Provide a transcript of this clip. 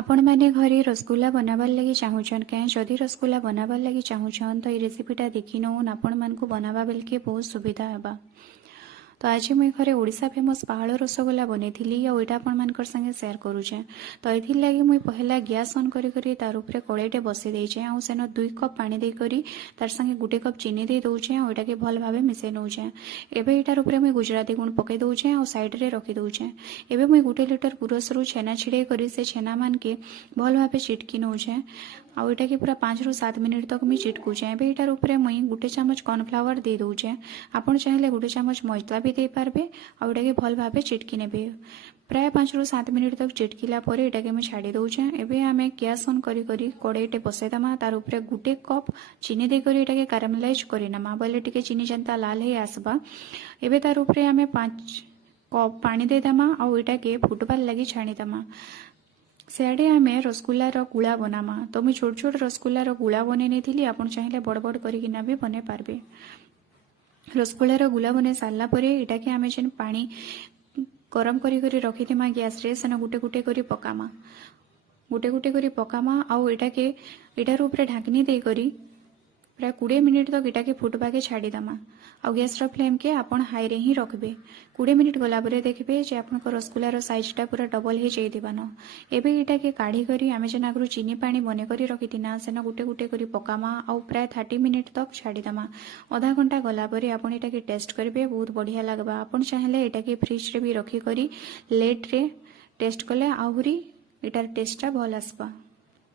आपण मैंने घरे रसगुल्ला बनाबार लगी चाहूछन क्या जदि रसगुल्ला बनाबार लगी चाहूछन तो ये रेसिपीटा देखी नौन आपण मानकु बनाबा बेलके बहुत सुविधा हेबा। तो आज मुझे घरे ओडिशा फेमस पहाड़ रसगुल्ला बनई आईटा आपण संगे शेयर करुचे। तो ये लगी मुझे पहला गैस ऑन करी तार उपरे कड़ाईटे बसई देचे आ सेन 2 कप पानी देकरी तार संगे 1 कप चीनी दे दौचे आईटा के भल भाव मिसई नौचे। एबे एटार उपरे मुझे गुजराती गुण पकई दौचे आ साइड रे रखी दौचे। एबे मुझे 1 लिटर पुरस छेना छिड़े करी से छेना मान के भल भाव चिटकी नौचे आईटा के पूरा 5 ରୁ 7 मिनिट तक मुझे चिटकुचे। एबे एटार उपरे मुझे 1 चामच कॉर्नफ्लावर दे दौचे। आपण चाहे 1 चामच मैदा भी दे पारबे आईटा के भल भाव चिटकी नेबे। प्राय 5 ରୁ 7 मिनिट तक चिटकिला परे एटा के मैं छाड़ी दौचे। एबे आमे गैस ऑन करी कड़ाईटे बसईदमा तार उपरे 1 कप चीनी दे करी एटा के कैरामेलाइज करिनमा बोले टिके चीनी जनता लाल हे आसबा। एबे तार उपरे आमे 5 कप पानी दे दमा आ एटा के फुटबार लगी छाणी दमा। सियाड़े आमे रसगुल्लार गुला बनामा। तो मुझे छोट छोट रसगुल्लार गुला बन नहीं आप चाहिए बड़ बड़ करना भी बन पार्बे। रसगुल्लार गुला बन सारा पर एटा के आमे जेन पानी गरम करी रखिथिमा गैस रे सेना गुटे गुटे करी पकामा आउ एटा के एटार उपरे ढाकनी दे करी प्राय 20 मिनिट तक एटा के फुटबा के छाड़ीदमा। आ गैस फ्लेम के आपण हाई रे ही रखबे। 20 मिनिट गला परे देखबे जे आपनक रसगुल्लार साइजटा पूरा डबल हे जाइदिबानो। एबे एटा के काढ़ी करी आमे जेन आगरु चीनी पानी बने करी रखिथिना सेना गुटे गुटे करी पकामा आउ प्राय 30 मिनिट तक छाड़ीदमा। आधा घंटा गला परे आपण एटा के टेस्ट करबे बहुत बढ़िया लागबा। आपण चाहेले एटा के फ्रिज रे भी रखी करी लेट रे टेस्ट कले आहुरी एटार टेस्टटा भल आसबा।